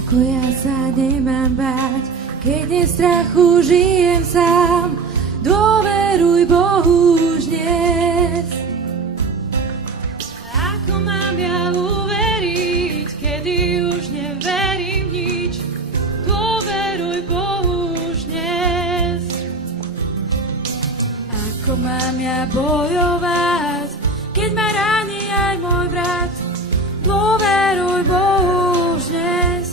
Ako ja sa nemám báť, keď nie strachu žijem sám, dôveruj Bohu už dnes. Ako mám ja uveriť, kedy už neverím nič, dôveruj Bohu už dnes. Ako mám ja bojovať, keď ma ráni aj môj brat, dôveruj Bohu už dnes.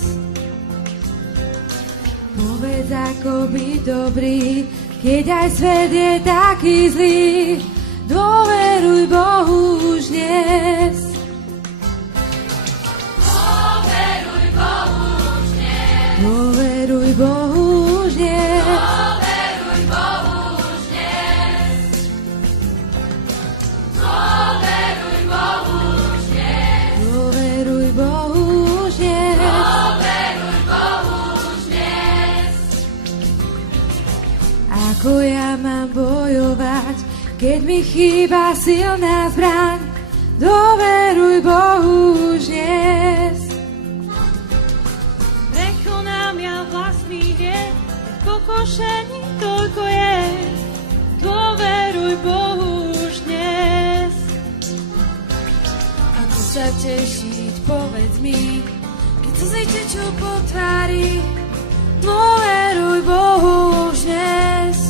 Povedz, ako byť dobrý, keď aj svet je taký zlý, dôveruj Bohu už dnes. Dôveruj Bohu už dnes. Dôveruj Bohu už dnes. Dôveruj Bohu už dnes. Dôveruj Bohu už dnes. Dôveruj Bohu už dnes. Dôveruj Bohu už dnes. Ako ja mám bojovať, keď mi chýba silná zbraň, dôveruj Bohu už dnes. Prekonám ja vlastný hriech, keď pokošení toľko je, dôveruj Bohu už dnes. Ako sa tešiť, povedz mi, keď slzy tečú po tvári, dôveruj Bohu už dnes.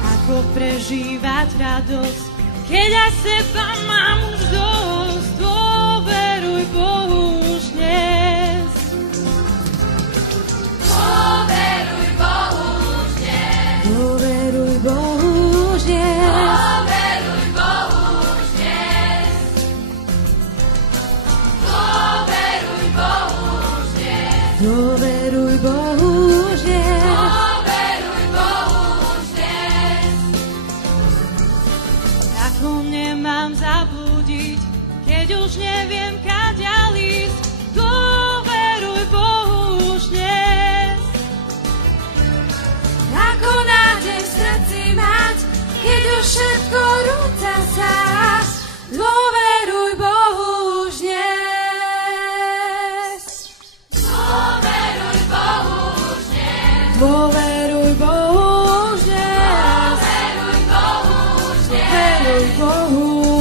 Ako prežívať radosť, keď aj seba mám už dosť, dôveruj Bohu už dnes. Dôveruj Bohu už dnes. Dôveruj Bohu už dnes. Dôveruj Bohu už dnes. Dôveruj Bohu už dnes. Dôveruj Bohu už dnes. Dôveruj Bohu už dnes. Ako nemám zablúdiť, keď už neviem, kadiaľ ísť, dôveruj Bohu už dnes. Ako nádej v srdci mať, keď už všetko rúca sa, dôveruj Bohu už dnes. Dôveruj Bohu už dnes. Dôveruj Bohu už dnes. Dôveruj Bohu už dnes. Dôveruj Bohu.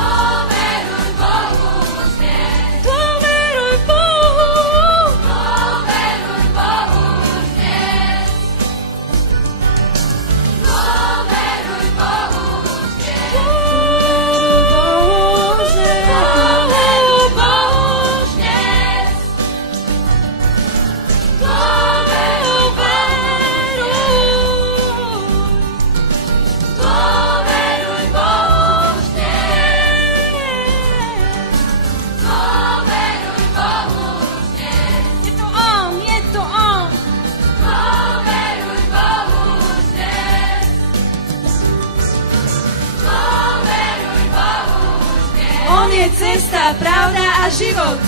Dôveruj Bohu už dnes. Dôveruj Bohu. Dôveruj Bohu už dnes. Dôveruj Bohu už dnes. Dôveruj Bohu už dnes. Dôveruj Bohu už dnes. Dôveruj Bohu už dnes. Je to on, je to on. Dôveruj Bohu už dnes. Dôveruj Bohu už dnes. On je cesta, pravda a život.